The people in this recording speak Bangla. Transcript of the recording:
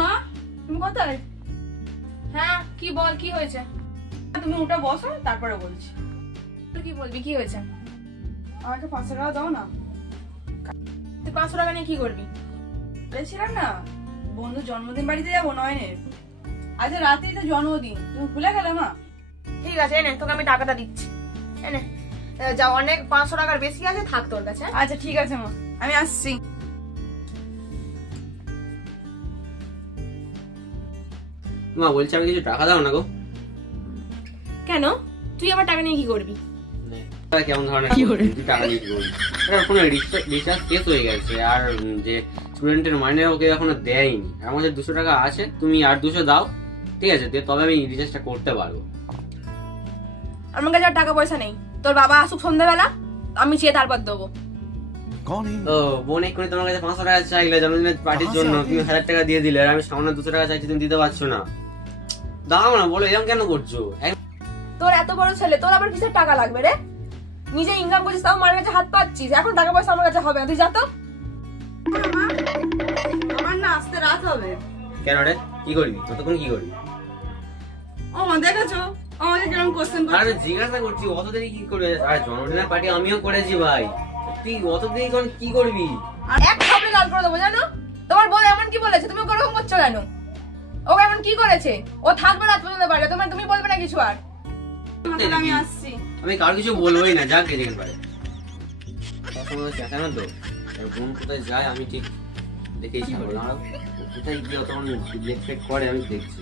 মা তুমি কোথায়? হ্যাঁ কি বল, কি হয়েছে? তুমি ওটা বসো তারপরে বলছি। তুই কি বলবি, কি হয়েছে? আমাকে 500 টাকা দাও না। তুই 500 টাকা নিয়ে কি করবি? বলেছিলাম না বন্ধুর জন্মদিন বাড়িতে যাবো নয়নের। আজ রাতেই তো জন্মদিন, তুমি ভুলে গেলে মা? ঠিক আছে এনে, তোকে আমি টাকাটা দিচ্ছি। এনে যা, অনেক 500 টাকার বেশি আছে, থাক তোর কাছে। আচ্ছা ঠিক আছে মা, আমি আসছি। মা বলছি আমি কিছু টাকা দাও না গো। কেন, তুই আবার টাকা নিয়ে কি করবি? কেমন ধরনের তুই টাকা নিয়ে কি করবি? এখন রিচার্জ শেষ হয়ে গেছে, আর যে স্টুডেন্টের মাইনে ওকে এখনো দেয়নি। আমার কাছে 200 টাকা আছে, তুমি আর 200 দাও, ঠিক আছে? তবে আমি রিচার্জটা করতে পারবো। আমার কাছে আর টাকা পয়সা নেই, তোর বাবা আসুক সন্ধ্যাবেলা, আমি চেয়ে তারপর দেবো। ও বোন এক্ষুনি তোমার কাছে 500 টাকা চাইলে জন্মদিনের পার্টির জন্য, তুমি 1000 টাকা দিয়ে দিলে, আর আমি সামান্য 200 টাকা চাইছি, তুমি দিতে পারছো না। দাও না, বলো এরকম কেন করছো? তোর এত বড় ছেলে, তোর আবার কিসের টাকা লাগবে রে? নিজে ইনকাম করছিস, তাও মার কাছে হাত পাচ্ছিস, এখন টাকা পয়সা আমার কাছে হবে না, তুই যা তো। আমার না আসতে রাত হবে। কেন রে, কি করবি ততক্ষণ? কি করবি? ও মা দেখেছো আমাকে কেমন কোশ্চেন আরে করছে? জিজ্ঞাসা করছি অত দেরি কি করবে? আর জন্মদিনের পার্টি আমিও করেছি ভাই, তুই অত দেরি কোন কি করবি? এক থাপড়ে লাল করে দেবো জানো। তোমার বউ এমন কি বলেছে, তুমি ওকে ওরকম করছো কেন? ও এমন কি করেছে? ও থাকবে রাত পর্যন্ত পারে, তুমি বলবে না কিছু আর? তাহলে আমি আসছি। আমি কার কিছু বলবোই না, যাক যেখানে পারে। চেঁচানো তো, বোন কোথায় যায় আমি ঠিক দেখেইছি। কোথায় গিয়ে অতক্ষণ লেট ফেট করে আমি দেখছি।